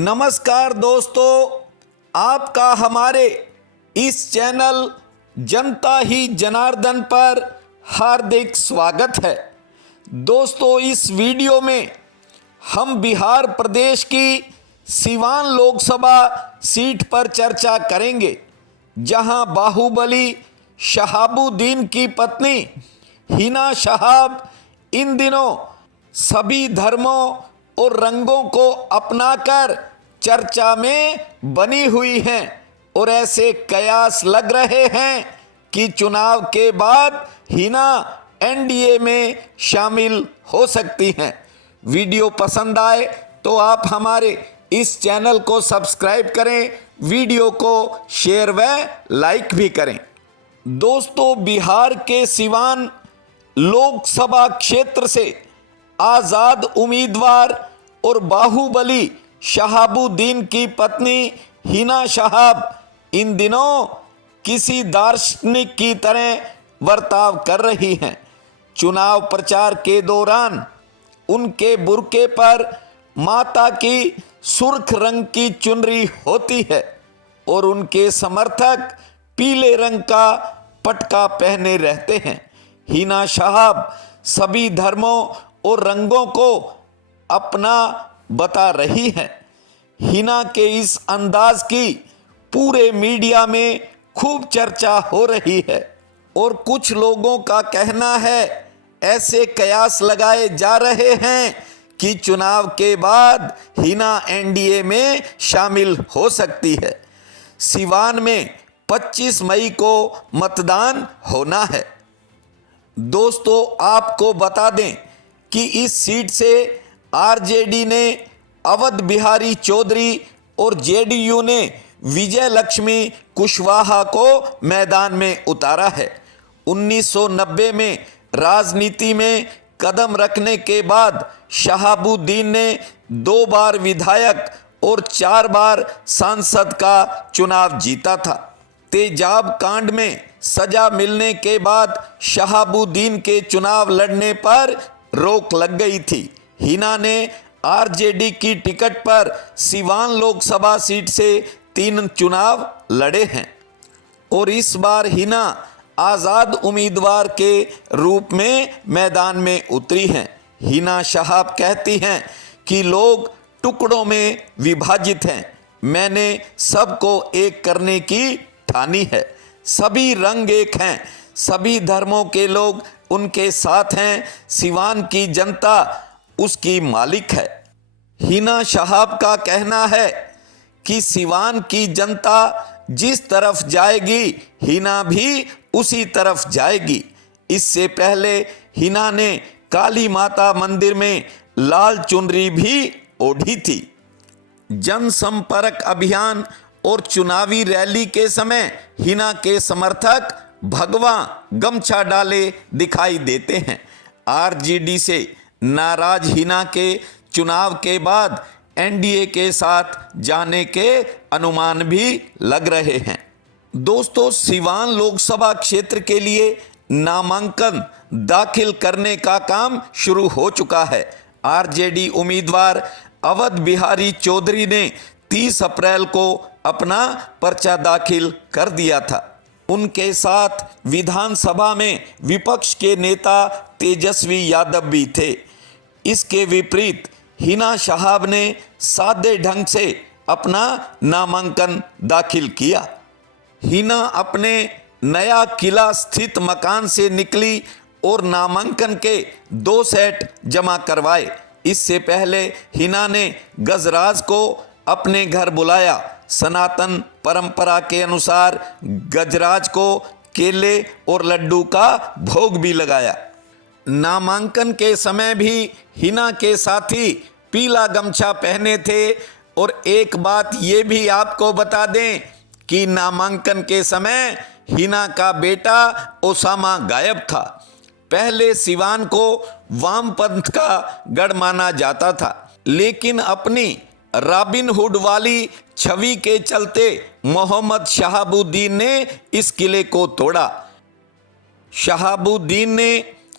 नमस्कार दोस्तों, आपका हमारे इस चैनल जनता ही जनार्दन पर हार्दिक स्वागत है। दोस्तों, इस वीडियो में हम बिहार प्रदेश की सिवान लोकसभा सीट पर चर्चा करेंगे, जहां बाहुबली शहाबुद्दीन की पत्नी हिना शहाब इन दिनों सभी धर्मों और रंगों को अपनाकर चर्चा में बनी हुई हैं और ऐसे कयास लग रहे हैं कि चुनाव के बाद हिना एनडीए में शामिल हो सकती हैं। वीडियो पसंद आए तो आप हमारे इस चैनल को सब्सक्राइब करें, वीडियो को शेयर व लाइक भी करें। दोस्तों, बिहार के सिवान लोकसभा क्षेत्र से आज़ाद उम्मीदवार और बाहुबली शहाबुद्दीन की पत्नी हिना शहाब इन दिनों किसी दार्शनिक की तरह बर्ताव कर रही हैं। चुनाव प्रचार के दौरान उनके बुर्के पर माता की सुर्ख रंग की चुनरी होती है और उनके समर्थक पीले रंग का पटका पहने रहते हैं। हिना शहाब सभी धर्मों और रंगों को अपना बता रही हैं। हिना के इस अंदाज की पूरे मीडिया में खूब चर्चा हो रही है और कुछ लोगों का कहना है, ऐसे कयास लगाए जा रहे हैं कि चुनाव के बाद हिना एनडीए में शामिल हो सकती है। सिवान में 25 मई को मतदान होना है। दोस्तों, आपको बता दें कि इस सीट से आरजेडी ने अवध बिहारी चौधरी और जेडीयू ने विजय लक्ष्मी कुशवाहा को मैदान में उतारा है। 1990 में राजनीति में कदम रखने के बाद शहाबुद्दीन ने 2 बार विधायक और 4 बार सांसद का चुनाव जीता था। तेजाब कांड में सजा मिलने के बाद शहाबुद्दीन के चुनाव लड़ने पर रोक लग गई थी। हिना ने आरजेडी की टिकट पर सिवान लोकसभा सीट से 3 चुनाव लड़े हैं और इस बार हिना आज़ाद उम्मीदवार के रूप में मैदान में उतरी हैं। हिना शहाब कहती हैं कि लोग टुकड़ों में विभाजित हैं, मैंने सबको एक करने की ठानी है। सभी रंग एक हैं, सभी धर्मों के लोग उनके साथ हैं, सिवान की जनता उसकी मालिक है। हिना शहाब का कहना है कि सिवान की जनता जिस तरफ जाएगी हिना भी उसी तरफ जाएगी। इससे पहले हिना ने काली माता मंदिर में लाल चुनरी भी ओढ़ी थी। जनसंपर्क अभियान और चुनावी रैली के समय हिना के समर्थक भगवा गमछा डाले दिखाई देते हैं। आरजेडी से नाराज हिना के चुनाव के बाद एनडीए के साथ जाने के अनुमान भी लग रहे हैं। दोस्तों, सिवान लोकसभा क्षेत्र के लिए नामांकन दाखिल करने का काम शुरू हो चुका है। आरजेडी उम्मीदवार अवध बिहारी चौधरी ने 30 अप्रैल को अपना पर्चा दाखिल कर दिया था। उनके साथ विधानसभा में विपक्ष के नेता तेजस्वी यादव भी थे। इसके विपरीत हिना शहाब ने सादे ढंग से अपना नामांकन दाखिल किया। हिना अपने नया किला स्थित मकान से निकली और नामांकन के 2 सेट जमा करवाए। इससे पहले हिना ने गजराज को अपने घर बुलाया। सनातन परंपरा के अनुसार गजराज को केले और लड्डू का भोग भी लगाया। नामांकन के समय भी हिना के साथी पीला गमछा पहने थे और एक बात ये भी आपको बता दें कि नामांकन के समय हिना का बेटा ओसामा गायब था। पहले सिवान को वामपंथ का गढ़ माना जाता था, लेकिन अपनी रॉबिनहुड वाली छवि के चलते मोहम्मद शहाबुद्दीन ने इस किले को तोड़ा। शहाबुद्दीन ने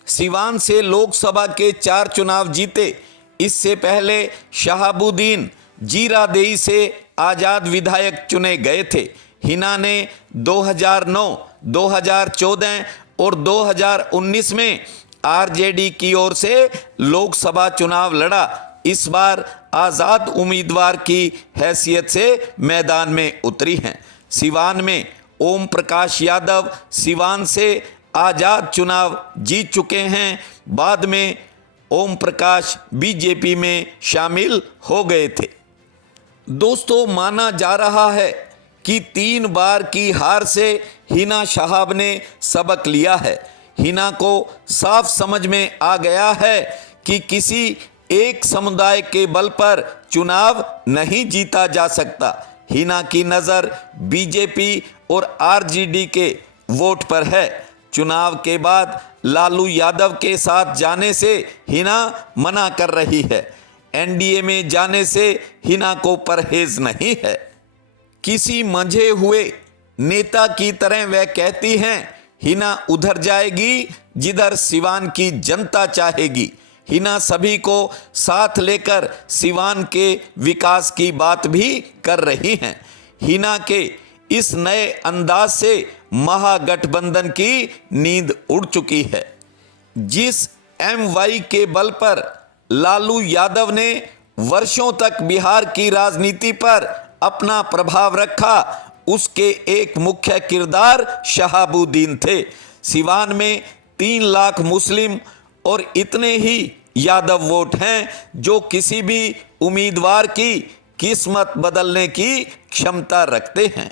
सिवान से लोकसभा के 4 चुनाव जीते। इससे पहले शहाबुद्दीन जीरादेई से आज़ाद विधायक चुने गए थे। हिना ने 2009, 2014 और 2019 में आरजेडी की ओर से लोकसभा चुनाव लड़ा। इस बार आज़ाद उम्मीदवार की हैसियत से मैदान में उतरी हैं। सिवान में ओम प्रकाश यादव सिवान से आज़ाद चुनाव जीत चुके हैं। बाद में ओम प्रकाश बीजेपी में शामिल हो गए थे। दोस्तों, माना जा रहा है कि 3 बार की हार से हिना शहाब ने सबक लिया है। हिना को साफ समझ में आ गया है कि किसी एक समुदाय के बल पर चुनाव नहीं जीता जा सकता। हिना की नज़र बीजेपी और आरजेडी के वोट पर है। चुनाव के बाद लालू यादव के साथ जाने से हिना मना कर रही है। एनडीए में जाने से हिना को परहेज नहीं है। किसी मंझे हुए नेता की तरह वह कहती हैं, हिना उधर जाएगी जिधर सिवान की जनता चाहेगी। हिना सभी को साथ लेकर सिवान के विकास की बात भी कर रही हैं। हिना के इस नए अंदाज से महागठबंधन की नींद उड़ चुकी है। जिस एमवाई के बल पर लालू यादव ने वर्षों तक बिहार की राजनीति पर अपना प्रभाव रखा, उसके एक मुख्य किरदार शहाबुद्दीन थे। सिवान में 3 लाख मुस्लिम और इतने ही यादव वोट हैं जो किसी भी उम्मीदवार की किस्मत बदलने की क्षमता रखते हैं।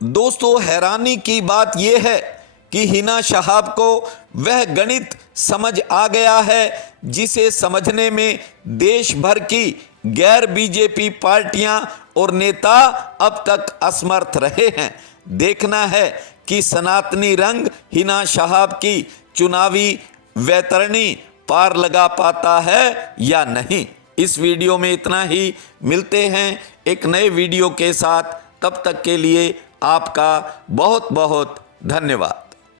दोस्तों, हैरानी की बात यह है कि हिना शहाब को वह गणित समझ आ गया है जिसे समझने में देश भर की गैर बीजेपी पार्टियां और नेता अब तक असमर्थ रहे हैं। देखना है कि सनातनी रंग हिना शहाब की चुनावी वैतरणी पार लगा पाता है या नहीं। इस वीडियो में इतना ही। मिलते हैं एक नए वीडियो के साथ। तब तक के लिए आपका बहुत बहुत धन्यवाद।